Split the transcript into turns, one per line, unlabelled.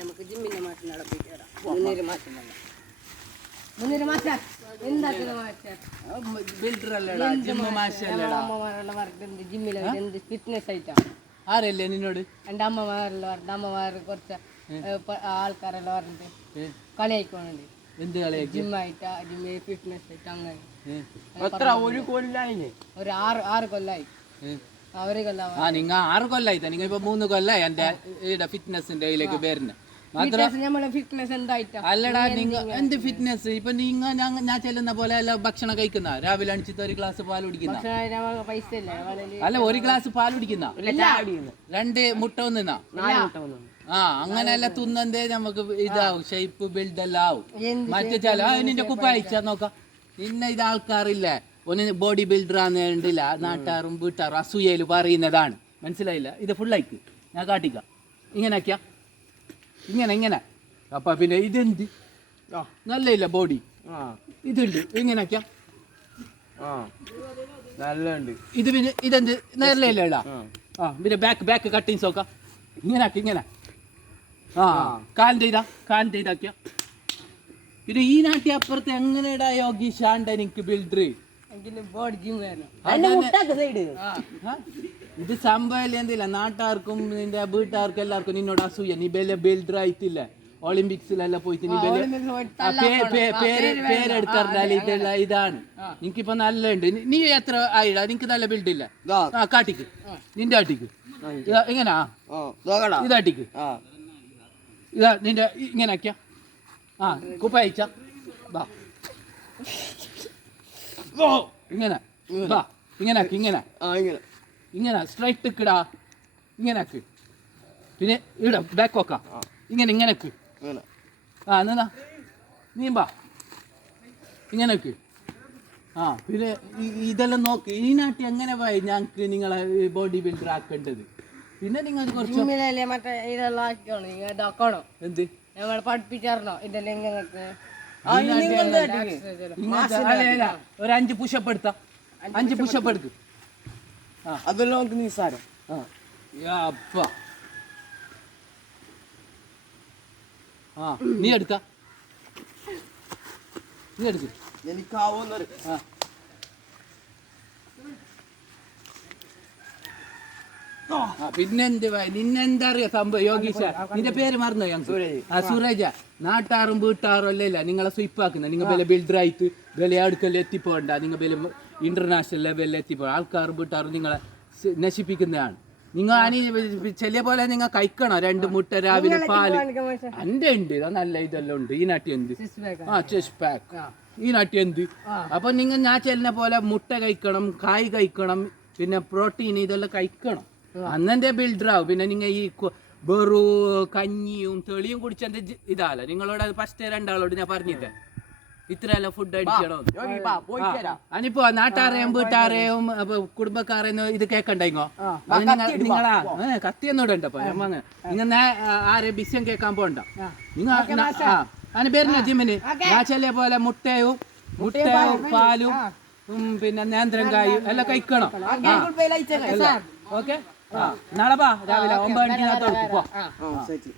നമുക്ക് ജിമ്മിന്റെ മാറ്റം നടപ്പിട്ട് വരാം. മുന്നേറ് മുന്നേറ് മാറ്റാൻ? അമ്മമാരുള്ള വർക്ക് എന്ത്? ജിമ്മിലെ എന്ത് ഫിറ്റ്നസ് ആയിട്ടാണ്
ആരല്ലേ നിന്നോട്?
എന്റെ അമ്മമാരെല്ലാം പറഞ്ഞിട്ട് അമ്മമാർ കുറച്ച് ആൾക്കാരെല്ലാം പറഞ്ഞിട്ട് കളിയായിക്കോണുണ്ട്
എന്ത് കളിയാക്കി?
ജിമ്മായിട്ടാ ജിമ്മ് ഫിറ്റ്നസ് ആയിട്ട് അങ്ങനെ.
ഒരു
ഒരു ആറ് ആറ് കൊല്ലായി.
ആ നിങ്ങൾ ആറ് കൊല്ലായി നിങ്ങ ഇപ്പൊ മൂന്ന് കൊല്ലായി എന്റെ ഫിറ്റ്നസിന്റെ ഇതിലേക്ക് വരുന്നത് അല്ലടാ നിങ്ങ എന്ത് ഫിറ്റ്നസ് ഇപ്പൊ നിങ്ങ ഞാൻ ചെല്ലുന്ന പോലെ അല്ല ഭക്ഷണം കഴിക്കുന്ന. രാവിലെ അണിച്ചിട്ട് ഒരു ഗ്ലാസ് പാൽ കുടിക്കുന്ന. അല്ല ഒരു ഗ്ലാസ് പാൽ കുടിക്കുന്ന. രണ്ട് മുട്ട ഒന്നിന്ന. ആ അങ്ങനെയല്ല തിന്നന്തേ നമുക്ക് ഇതാവും. ഷേപ്പ് ബിൽഡ് എല്ലാം ആവും. മറ്റേ ചില നിന്റെ കുപ്പ അയച്ചാ നോക്കാം. ഇന്ന ഇത് ആൾക്കാറില്ലേ ഒന്ന് ബോഡി ബിൽഡർ ഉണ്ടില്ല നാട്ടാറും വീട്ടാറും അസൂയയിൽ പറയുന്നതാണ്. മനസ്സിലായില്ല? ഇത് ഫുൾ അയക്ക് ഞാൻ കാട്ടിക്കാം. ഇങ്ങനെ ആക്കിയാ ഇങ്ങനെ ഇങ്ങനെ. അപ്പൊ പിന്നെ ഇതെന്ത്? നല്ല ഇല്ല ബോഡി ഇതുണ്ട്. ഇങ്ങനെ
ആ. നല്ലുണ്ട്
ഇത് പിന്നെ ഇതെന്ത്? നല്ല ഇല്ല ഇടാ ആ പിന്നെ ബാക്ക് ബാക്ക് കട്ടിങ്സ് നോക്കാം ഇങ്ങനെ ആക്കി ഇങ്ങനെ. ആ കാലിന്റെ ഇതാ കാലിന്റെ ഇതാക്കിയ. പിന്നെ ഈ നാട്ടി അപ്പുറത്ത് എങ്ങനെയാടാ യോഗി ആണ്ട എനിക്ക് ബിൽഡർ ഇത് സംഭവം എന്തില്ല? നാട്ടാർക്കും നിന്റെ വീട്ടുകാർക്കും എല്ലാവർക്കും നിന്നോട് അസൂയ. നീ ബെല്ല ബിൽഡർ ആയിട്ടില്ല ഒളിമ്പിക്സിലെല്ലാം പോയിട്ട് നീ ബെല്ല പേരെടുത്തറിഞ്ഞാൽ ഇതുള്ള ഇതാണ്. നിനക്കിപ്പോ നല്ല ഉണ്ട് നീ- എത്ര ആയിടാ? നിനക്ക് നല്ല ബിൽഡ് ഇല്ല. ആ കാട്ടിക്ക്. നിന്റെ ആട്ടിക്ക്
എങ്ങനാ
ഇതാട്ടിക്ക് ഇതാ നിന്റെ ഇങ്ങനെ ആക്കിയ ആ കുപ്പ അയച്ച. ബാ. ഓ ഇങ്ങനെ. ബാ ഇങ്ങനെ ആക്കി ഇങ്ങനെ.
ആ ഇങ്ങനെ.
ഇങ്ങനെ സ്ട്രൈറ്റ് ഇക്കടാ ഇങ്ങനെ ആക്ക്. പിന്നെ ഇട ബാക്ക് വെക്കാം ഇങ്ങനെ ഇങ്ങനെ ആക്ക്.
ഇങ്ങനെ.
ആ എന്നാ നീമ്പാ ഇങ്ങനെ ആക്ക്. ആ പിന്നെ ഇതെല്ലാം നോക്ക്. ഈ നാട്ടിൽ എങ്ങനെ പോയി ഞങ്ങൾക്ക് നിങ്ങളെ ബോഡി ബിൽഡർ ആക്കേണ്ടത്? പിന്നെ നിങ്ങൾ കുറച്ച്
മറ്റേ ഇതെല്ലാം ആക്കിക്കോണം നിങ്ങൾ ഇതാക്കണോ.
എന്ത്?
ഞങ്ങൾ പഠിപ്പിച്ചായിരുന്നോ ഇതെല്ലാം
അല്ല, ഒരു അഞ്ച് പുഷപ്പ് എടുത്താ. അഞ്ച് പുഷപ്പ് എടുക്ക്.
അതെല്ലാം നമുക്ക് നിസ്സാരം
അപ്പ. ആ നീ എടുക്ക. നീ എടുക്ക്.
എനിക്കാവുന്നൊരു
ആ. പിന്നെന്ത് നിന്നെന്താ അറിയാ സംഭവം? യോഗീഷ നിന്റെ പേര് മറന്നോ ഞങ്ങൾ ആ സുരജ. നാട്ടാറും വീട്ടാറും അല്ലേ ഇല്ല? നിങ്ങളെ സ്വിപ്പാക്കുന്ന നിങ്ങൾ വില ബിൽഡർ ആയിട്ട് വില അടുക്കൽ എത്തിപ്പോണ്ട നിങ്ങൾ വില ഇന്റർനാഷണൽ ലെവലിൽ എത്തിപ്പോ ആൾക്കാറും വീട്ടാറും നിങ്ങളെ നശിപ്പിക്കുന്നതാണ്. നിങ്ങൾ അനി ചെല്ലിയ പോലെ നിങ്ങൾ കഴിക്കണോ? രണ്ട് മുട്ട രാവിലെ പാൽ? എന്റെ ഉണ്ട് ഇതാ നല്ല ഇതെല്ലാം ഉണ്ട്. ഈ നാട്ടി എന്ത്? ആ. ചെസ് പാക്ക് ഈ നാട്ടി എന്ത്? അപ്പൊ നിങ്ങൾ ഞാൻ ചെല്ലുന്ന പോലെ മുട്ട കഴിക്കണം കായ് കഴിക്കണം പിന്നെ പ്രോട്ടീൻ ഇതെല്ലാം കഴിക്കണം. അന്നെന്റെ ബിൽഡർ ആവും. പിന്നെ നിങ്ങ ഈ വെറു കഞ്ഞിയും തെളിയും കുടിച്ചെന്ത് ഇതാല നിങ്ങളോട് ഫസ്റ്റ് രണ്ടാളോട് ഞാൻ പറഞ്ഞില്ല? ഇത്രയല്ല ഫുഡ് അടിക്കണോ? അനിപ്പോ നാട്ടാരെയും വീട്ടാരെയും കുടുംബക്കാരെയും ഇത് കേക്കണ്ടെങ്കോ നിങ്ങളാ ഇടണ്ടപ്പോ ഞാൻ വന്ന് നിങ്ങൾ ആരെ ബിസ്യം കേക്കാൻ പോണ്ട. നിങ്ങൾ അതിന് ജിമ്മിന്? ഞാൻ പോലെ മുട്ടയും മുട്ടയും പാലും പിന്നെ നേന്ത്രങ്കായും എല്ലാം കഴിക്കണം. ഓക്കെ. നാളെ പാ രാവിലെ ഒമ്പത് മണിക്ക് പോ.
ആ ശരി.